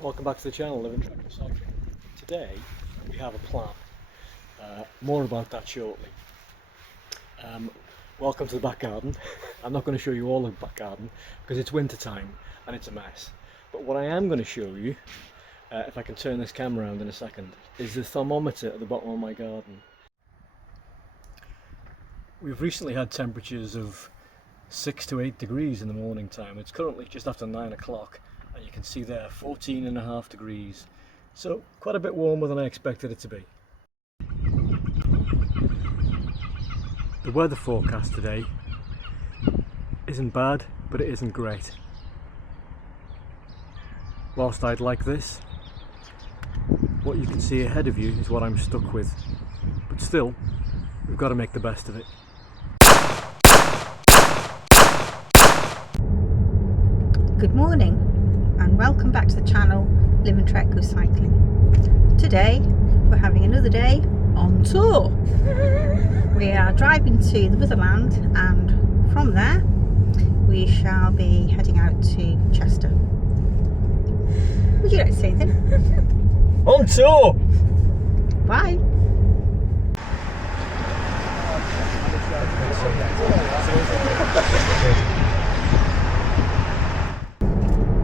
Welcome back to the channel, Living Track and Cycling. Today we have a plan. More about that shortly. Welcome to the back garden. I'm not going to show you all of the back garden because it's winter time and it's a mess. But what I am going to show you, if I can turn this camera around in a second, is the thermometer at the bottom of my garden. We've recently had temperatures of 6 to 8 degrees in the morning time. It's currently just after 9 o'clock and you can see there 14.5 degrees. So quite a bit warmer than I expected it to be. The weather forecast today isn't bad, but it isn't great. Whilst I'd like this, what you can see ahead of you is what I'm stuck with. But still, we've got to make the best of it. Good morning and welcome back to the channel Living Track with Cycling. Today we're having another day on tour. We are driving to the motherland and from there we shall be heading out to Chester. Would you like to say anything? On tour! Bye!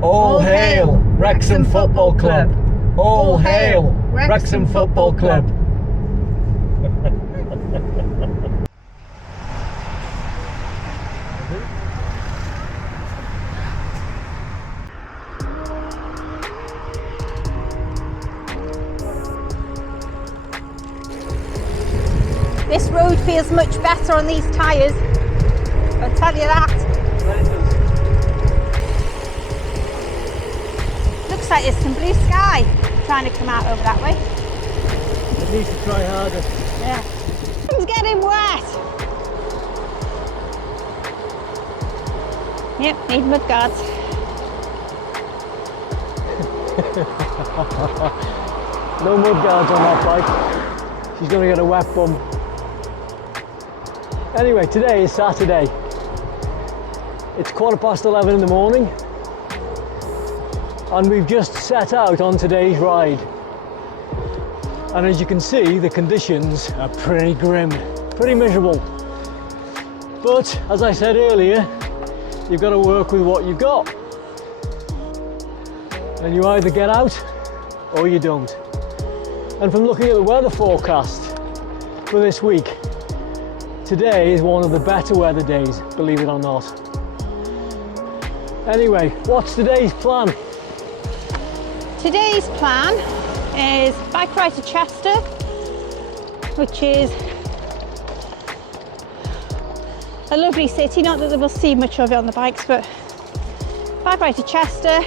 All hail Wrexham Football Club! All hail Wrexham Football Club! This road feels much better on these tyres, I'll tell you that. Looks like there's some blue sky trying to come out over that way. It needs to try harder. Yeah. It's getting wet. Yep, need mud guards. No mud guards on that bike. She's going to get a wet bum. Anyway, today is Saturday. It's 11:15 in the morning. And we've just set out on today's ride. And as you can see, the conditions are pretty grim, pretty miserable. But as I said earlier, you've got to work with what you've got. And you either get out or you don't. And from looking at the weather forecast for this week, today is one of the better weather days, believe it or not. Anyway, what's today's plan? Today's plan is bike ride to Chester, which is a lovely city. Not that we'll see much of it on the bikes, but bike ride to Chester,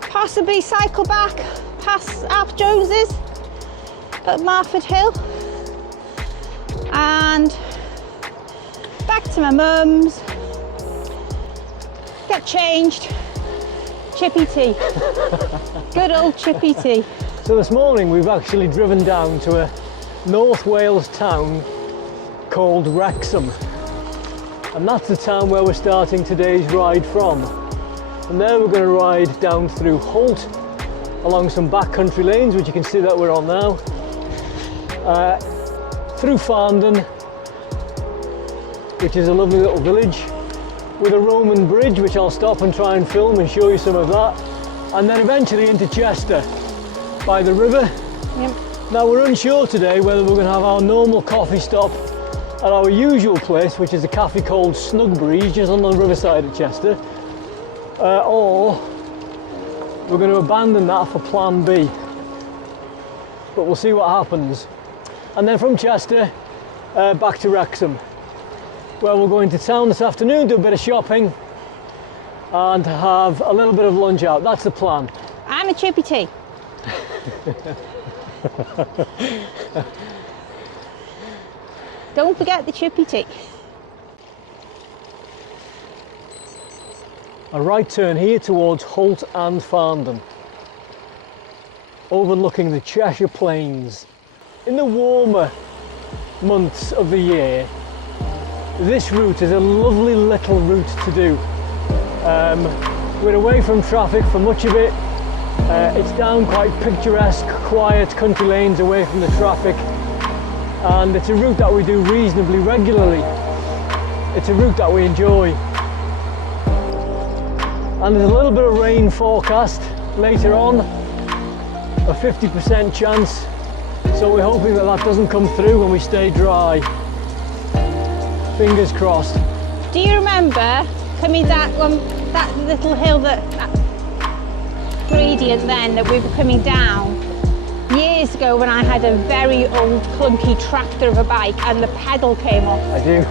possibly cycle back past Alf Jones's at Marford Hill and back to my mum's, get changed. Chippy tea. Good old chippy tea. So this morning we've actually driven down to a North Wales town called Wrexham. And that's the town where we're starting today's ride from. And there we're going to ride down through Holt, along some backcountry lanes, which you can see that we're on now, through Farndon, which is a lovely little village, with a Roman bridge, which I'll stop and try and film and show you some of that, and then eventually into Chester by the river. Yep. Now we're unsure today whether we're going to have our normal coffee stop at our usual place, which is a cafe called Snugbreeze, just on the riverside of Chester, or we're going to abandon that for plan B, but we'll see what happens. And then from Chester back to Wrexham, where we'll go into town this afternoon, do a bit of shopping and have a little bit of lunch out. That's the plan. And a chippy tea. Don't forget the chippy tea. A right turn here towards Holt and Farndon, overlooking the Cheshire Plains. In the warmer months of the year, this route is a lovely little route to do. We're away from traffic for much of it, It's down quite picturesque, quiet country lanes away from the traffic, and it's a route that we do reasonably regularly. It's a route that we enjoy. And there's a little bit of rain forecast later on, a 50% chance, so we're hoping that that doesn't come through when we stay dry. Fingers crossed. Do you remember coming down that little hill, that gradient then that we were coming down years ago when I had a very old clunky tractor of a bike and the pedal came off? I do.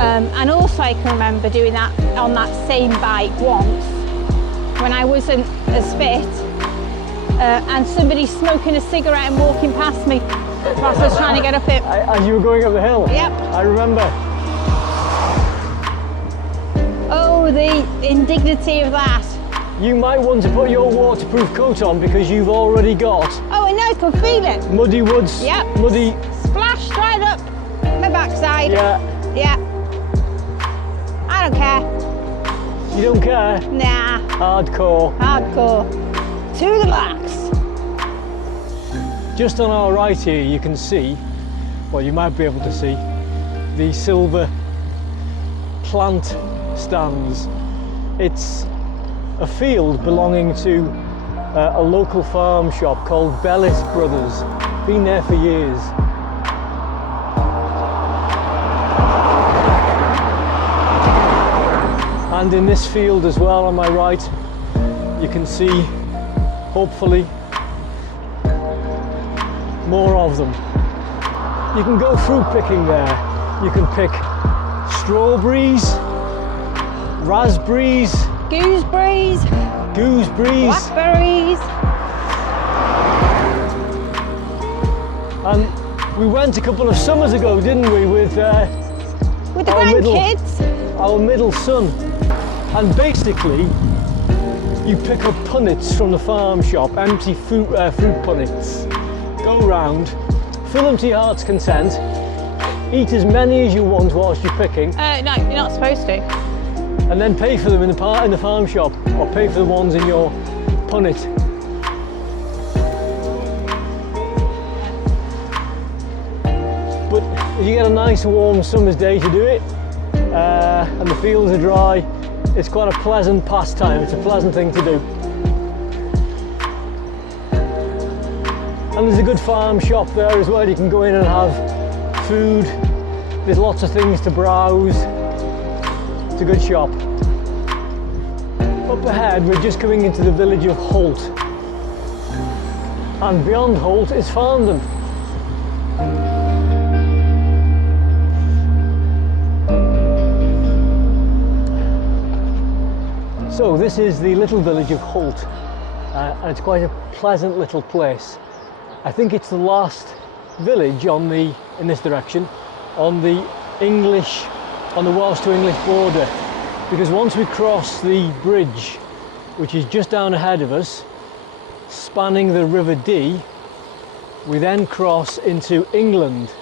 And also I can remember doing that on that same bike once when I wasn't as fit and somebody smoking a cigarette and walking past me whilst I was trying to get up it. As you were going up the hill? Yep. I remember. Oh, the indignity of that. You might want to put your waterproof coat on because you've already got Oh, I know, I can feel it. muddy woods, Yep. muddy... Splashed right up my backside. Yeah. Yeah. I don't care. You don't care? Nah. Hardcore. Hardcore. To the max. Just on our right here you can see, well you might be able to see, the silver plant stands. It's a field belonging to a local farm shop called Bellis Brothers. Been there for years. And in this field as well on my right, you can see, hopefully, more of them. You can go fruit picking there. You can pick strawberries, raspberries, Gooseberries, blackberries. And we went a couple of summers ago, didn't we, with With the our grandkids. our middle son. And basically, you pick up punnets from the farm shop, empty fruit punnets. Go round, fill them to your heart's content, eat as many as you want whilst you're picking, No, you're not supposed to. and then pay for them in the farm shop, or pay for the ones in your punnet. But if you get a nice warm summer's day to do it, and the fields are dry, it's quite a pleasant pastime. It's a pleasant thing to do. And there's a good farm shop there as well. You can go in and have food. There's lots of things to browse. It's a good shop. Up ahead, we're just coming into the village of Holt. And beyond Holt is Farndon. So this is the little village of Holt, and it's quite a pleasant little place. I think it's the last village in this direction, on the Welsh to English border, because once we cross the bridge, which is just down ahead of us, spanning the River Dee, we then cross into England.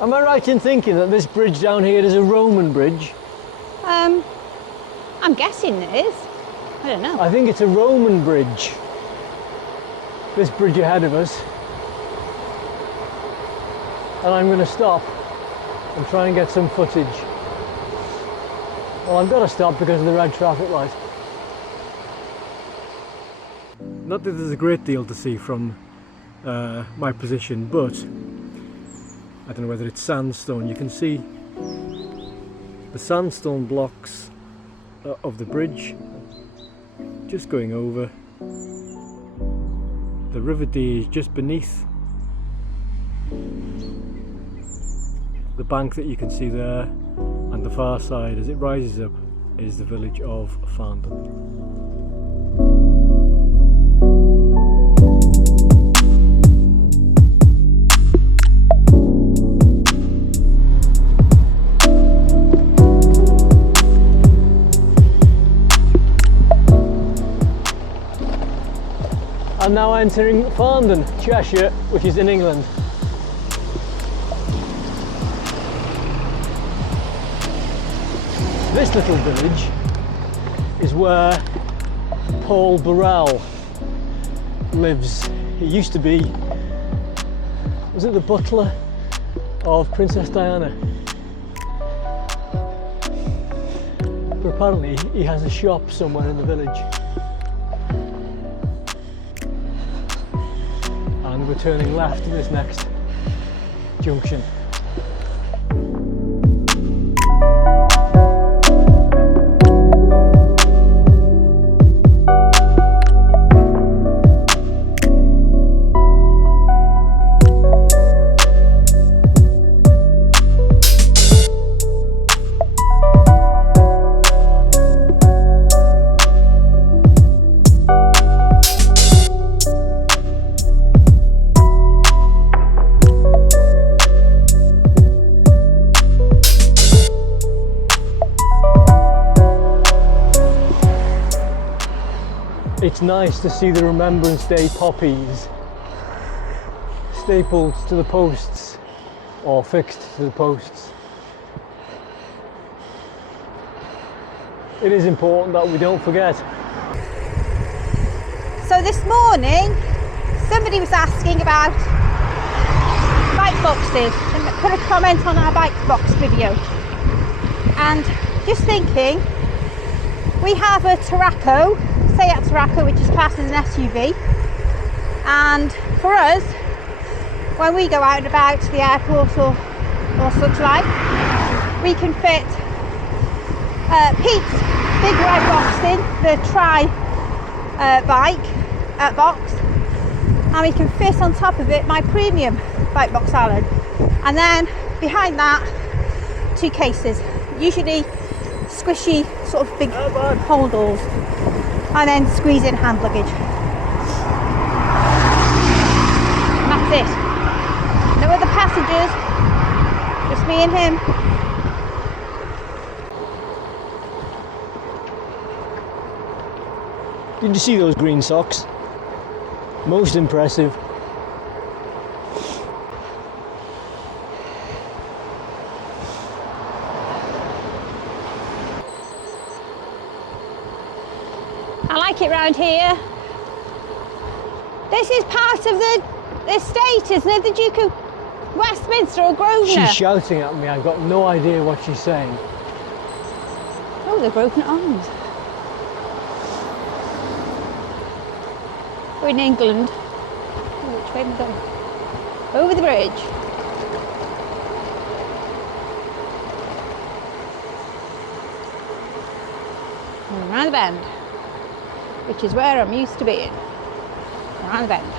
Am I right in thinking that this bridge down here is a Roman bridge? I'm guessing it is. I don't know. I think it's a Roman bridge. This bridge ahead of us. And I'm going to stop and try and get some footage. Well, I've got to stop because of the red traffic light. Not that there's a great deal to see from my position, but I don't know whether it's sandstone. You can see the sandstone blocks of the bridge just going over. The River Dee is just beneath the bank that you can see there, and the far side as it rises up is the village of Farndon. I'm now entering Farndon, Cheshire, which is in England. This little village is where Paul Burrell lives. He used to be, was it the butler of Princess Diana? But apparently he has a shop somewhere in the village. And we're turning left at this next junction. It's nice to see the Remembrance Day poppies stapled to the posts or fixed to the posts. It is important that we don't forget. So this morning somebody was asking about bike boxes and put a comment on our bike box video, and just thinking, we have a Seat Tarraco, which is classed as an SUV, and for us, when we go out and about to the airport or such like, we can fit Pete's big red box in, the box, and we can fit on top of it my premium bike box Alan, and then behind that 2 cases, usually squishy sort of big holdalls, and then squeeze in hand luggage. And that's it. No other passengers, just me and him. Did you see those green socks? Most impressive. I like it round here. This is part of the estate, isn't it? The Duke of Westminster or Grosvenor. She's shouting at me. I've got no idea what she's saying. Oh, they're broken arms. We're in England. Oh, which way am I going? Over the bridge. And round the bend, which is where I'm used to being. Around the bend.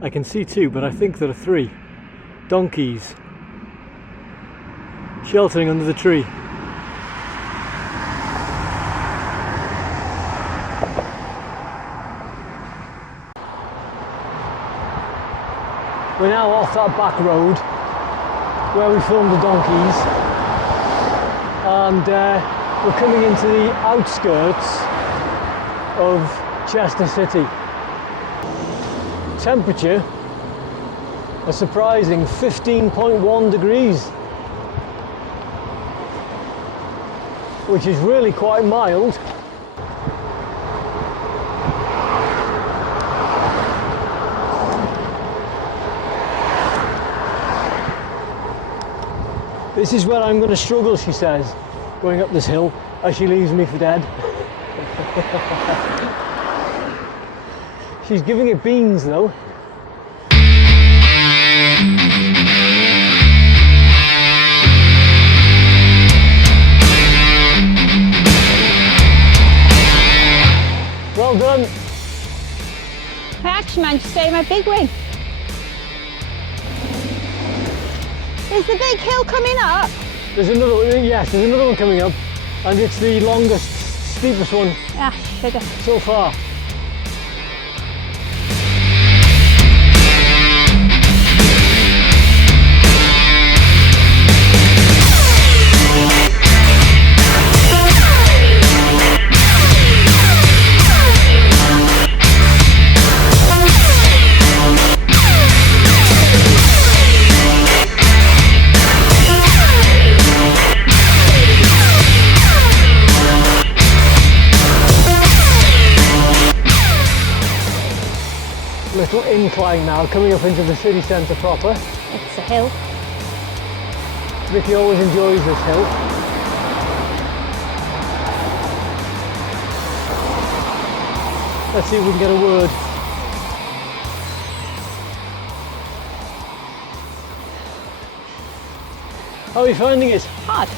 I can see 2, but I think there are 3 donkeys sheltering under the tree. We're now off that back road where we filmed the donkeys, and we're coming into the outskirts of Chester City. Temperature a surprising 15.1 degrees, which is really quite mild. This is where I'm going to struggle, she says, going up this hill as she leaves me for dead. She's giving it beans though. Well done. I actually managed to stay in my big wing. Is the big hill coming up? There's another one, yes, there's another one coming up, and it's the longest, steepest one Sugar. so far. little incline now, coming up into the city centre proper. It's a hill. Vicky always enjoys this hill. Let's see if we can get a word. How are you finding it? Hard.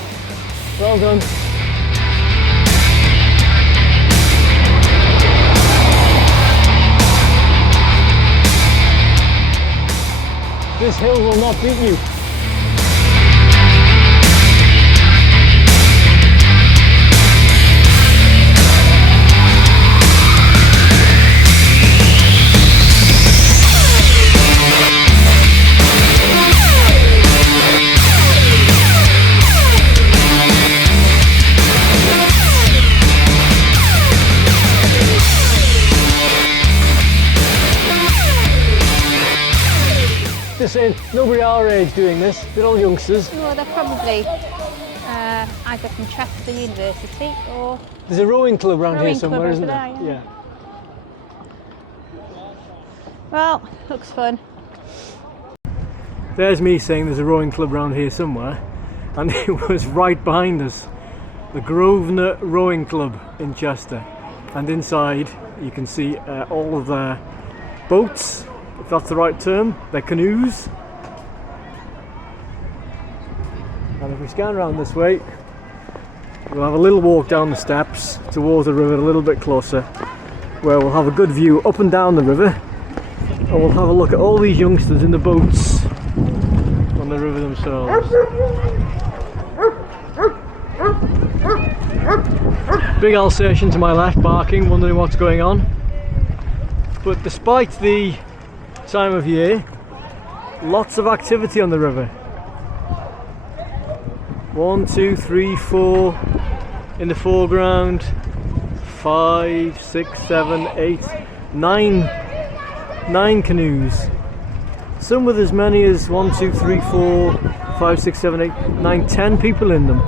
Well done. This hill will not beat you. Just saying, nobody our age doing this, they're all youngsters. Well, they're probably either from Chester University or... There's a rowing club around here Rowing somewhere, club isn't over there? there, yeah. Well, looks fun. There's me saying there's a rowing club around here somewhere, and it was right behind us. The Grosvenor Rowing Club in Chester. And inside you can see all of their boats, if that's the right term, their canoes. And if we scan around this way, we'll have a little walk down the steps towards the river a little bit closer, where we'll have a good view up and down the river, and we'll have a look at all these youngsters in the boats on the river themselves. Big Alsatian to my left barking, wondering what's going on. But despite the time of year, lots of activity on the river. 1, 2, 3, 4 in the foreground, 5, 6, 7, 8, 9 canoes. Some with as many as 1, 2, 3, 4, 5, 6, 7, 8, 9, 10 people in them.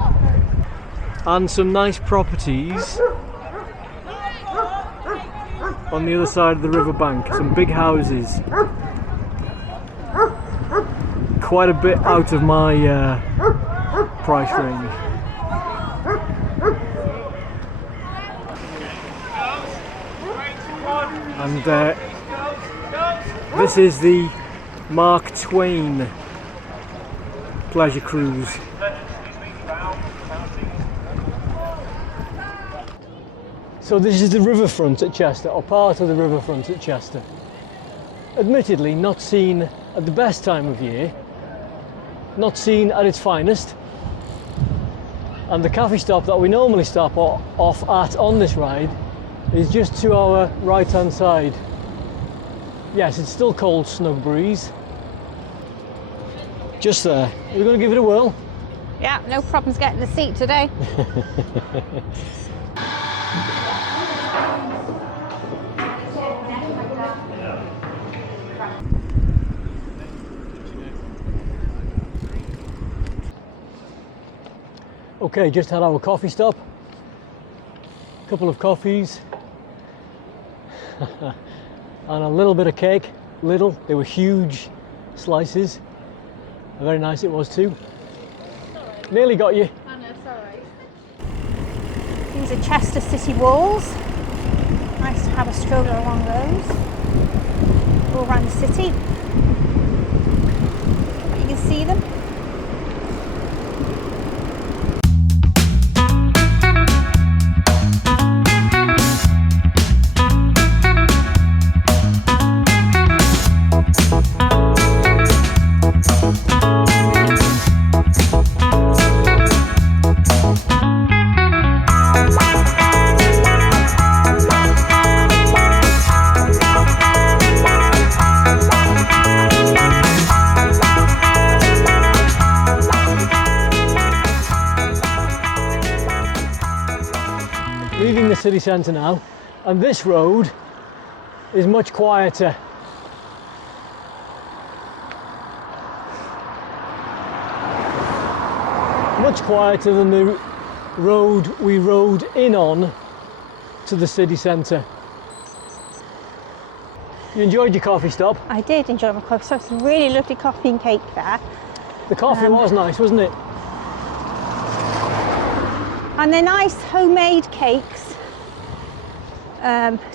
And some nice properties on the other side of the river bank, some big houses. Quite a bit out of my price range. And this is the Mark Twain pleasure cruise. So this is the riverfront at Chester, or part of the riverfront at Chester. Admittedly not seen at the best time of year, not seen at its finest. And the cafe stop that we normally stop off at on this ride is just to our right hand side. Yes, it's still called Snug Breeze. Just there. We're going to give it a whirl. Yeah, no problems getting the seat today. Okay, just had our coffee stop. A couple of coffees. And a little bit of cake. Little, they were huge slices. Very nice it was too. Nearly got you. I know, it's alright. These are Chester city walls. Nice to have a stroll along those. All around the city. But you can see them. Leaving the city centre now, and this road is much quieter. Much quieter than the road we rode in on to the city centre. You enjoyed your coffee stop? I did enjoy my coffee stop. It's a really lovely coffee and cake there. The coffee was nice, wasn't it? And they're nice homemade cakes.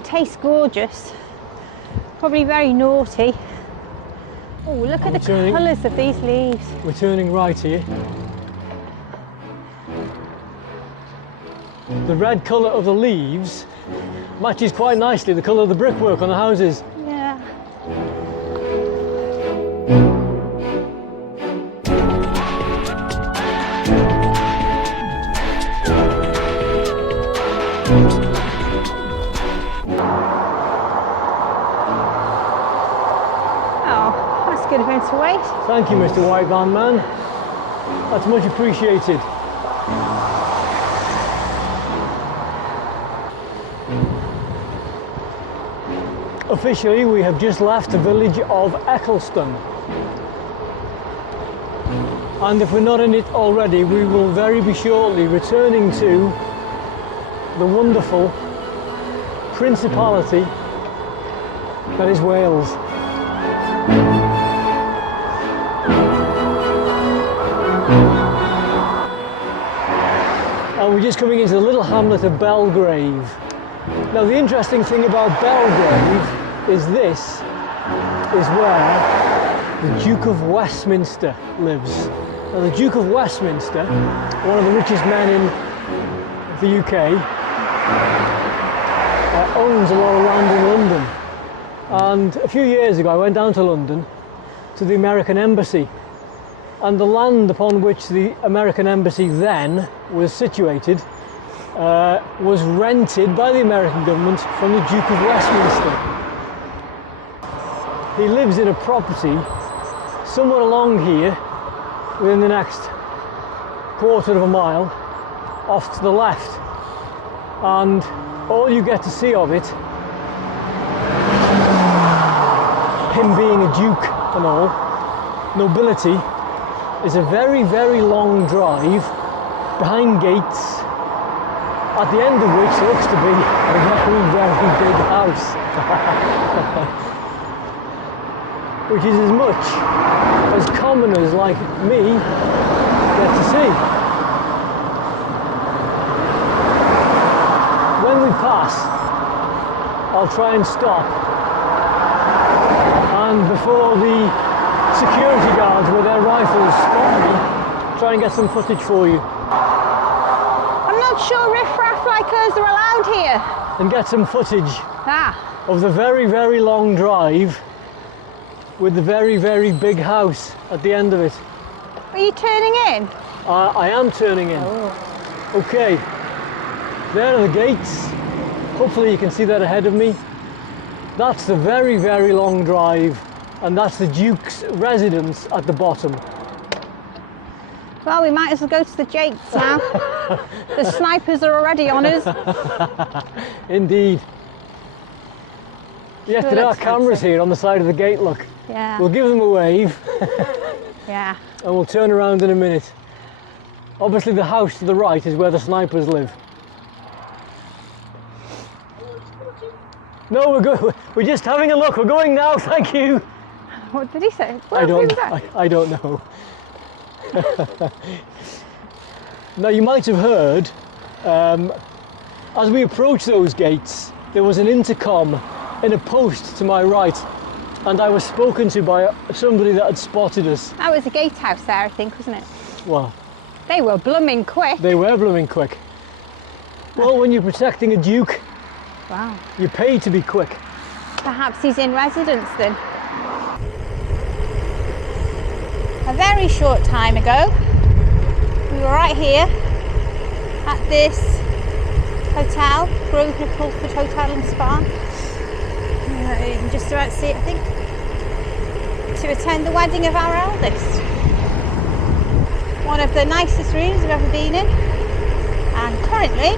Taste gorgeous. Probably very naughty. Oh, look at the colours of these leaves. We're turning right here. The red colour of the leaves matches quite nicely the colour of the brickwork on the houses. Yeah. Oh, that's good of him to wait. Thank you, Mr. White Van Man. That's much appreciated. Officially, we have just left the village of Eccleston. And if we're not in it already, we will very be shortly returning to the wonderful principality that is Wales. And we're just coming into the little hamlet of Belgrave. Now the interesting thing about Belgrave is this is where the Duke of Westminster lives. Now the Duke of Westminster, one of the richest men in the UK, owns a lot of land in London. And a few years ago I went down to London to the American Embassy, and the land upon which the American Embassy then was situated was rented by the American government from the Duke of Westminster. He lives in a property somewhere along here within the next quarter of a mile off to the left, and all you get to see of it, him being a duke and all, nobility, is a very, very long drive behind gates, at the end of which looks to be a very, very big house. Which is as much as commoners like me get to see. When we pass, I'll try and stop, and before the security guards with their rifles spot me, try and get some footage for you. I'm not sure riffraff like us are allowed here. And get some footage of the very, very long drive with the very, very big house at the end of it. Are you turning in? I am turning in. Oh. Okay, there are the gates. Hopefully you can see that ahead of me. That's the very, very long drive, and that's the Duke's residence at the bottom. Well, we might as well go to the gates now. The snipers are already on us. Indeed. Yes, there are cameras here on the side of the gate, look. Yeah. We'll give them a wave. Yeah. And we'll turn around in a minute. Obviously the house to the right is where the snipers live. No, we're good. We're just having a look. We're going now, thank you. What did he say? I don't know. Now you might have heard, as we approached those gates, there was an intercom in a post to my right, and I was spoken to by somebody that had spotted us. That was a gatehouse there, I think, wasn't it? Well, they were blooming quick. They were blooming quick. Well, when you're protecting a duke, wow, you're paid to be quick. Perhaps he's in residence then. A very short time ago, we were right here at this hotel, Grosvenor Pulford Hotel and Spa. You can just about see it, I think, to attend the wedding of our eldest. One of the nicest rooms I've ever been in, and currently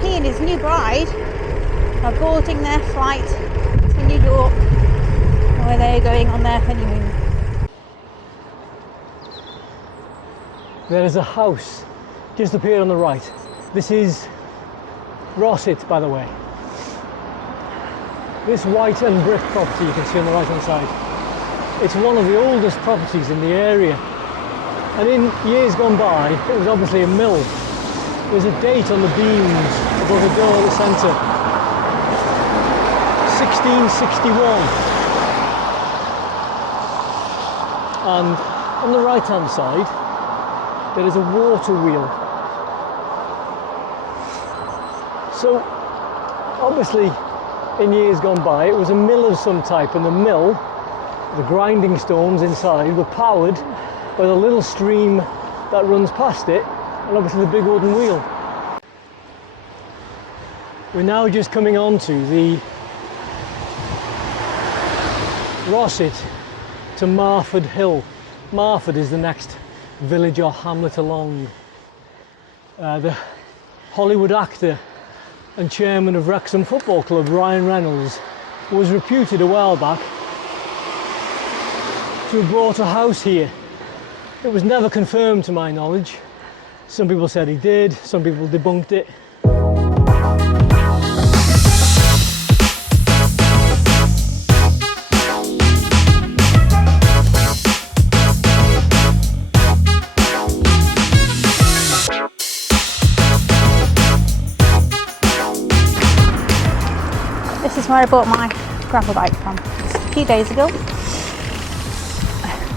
he and his new bride are boarding their flight to New York, where they're going on their honeymoon. There is a house just appeared on the right. This is Rossett, by the way. This white and brick property you can see on the right hand side, it's one of the oldest properties in the area. And in years gone by, it was obviously a mill. There's a date on the beams above the door at the centre. 1661. And on the right hand side, there is a water wheel. So, obviously, in years gone by, it was a mill of some type, and the mill, the grinding stones inside, were powered by the little stream that runs past it, and obviously the big wooden wheel. We're now just coming on to the Rossett to Marford Hill. Marford is the next village or hamlet along. The Hollywood actor and chairman of Wrexham Football Club, Ryan Reynolds, was reputed a while back to have bought a house here. It was never confirmed to my knowledge. Some people said he did, some people debunked it. This is where I bought my gravel bike from just a few days ago.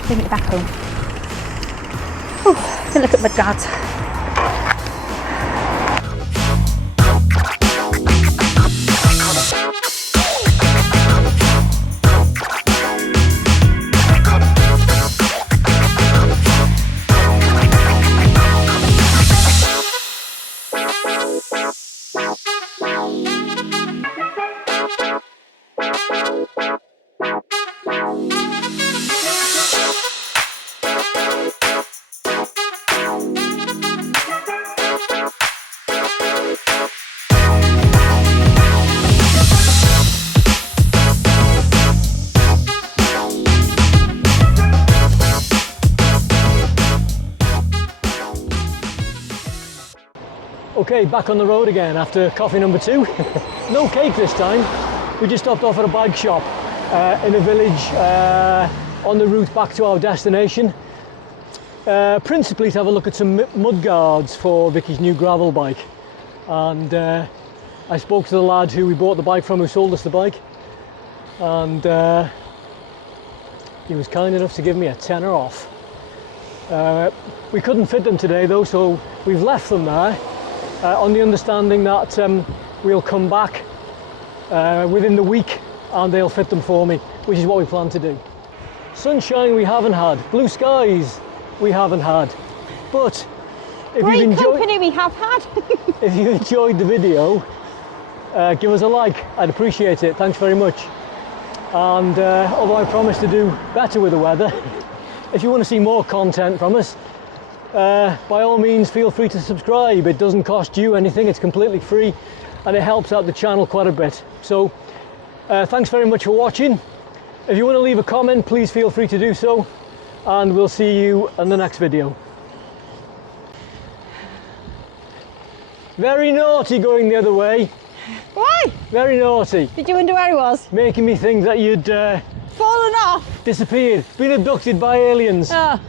Bring it back home. Oh, look at my dad's. Okay, back on the road again after coffee number 2. No cake this time. We just stopped off at a bike shop in a village on the route back to our destination. Principally to have a look at some mud guards for Vicky's new gravel bike. And I spoke to the lad who we bought the bike from, who sold us the bike. And he was kind enough to give me a tenner off. We couldn't fit them today though, so we've left them there. On the understanding that we'll come back within the week and they'll fit them for me, which is what we plan to do. Sunshine we haven't had, blue skies we haven't had, but if Great you've enjoyed, company we have had. if you enjoyed the video, give us a like, I'd appreciate it, thanks very much. And although I promise to do better with the weather, if you want to see more content from us, by all means feel free to subscribe. It doesn't cost you anything, it's completely free, and it helps out the channel quite a bit. So thanks very much for watching. If you want to leave a comment, please feel free to do so, and we'll see you in the next video. Very naughty going the other way. Why? Very naughty. Did you wonder where he was? Making me think that you'd Fallen off. disappeared, been abducted by aliens. Oh.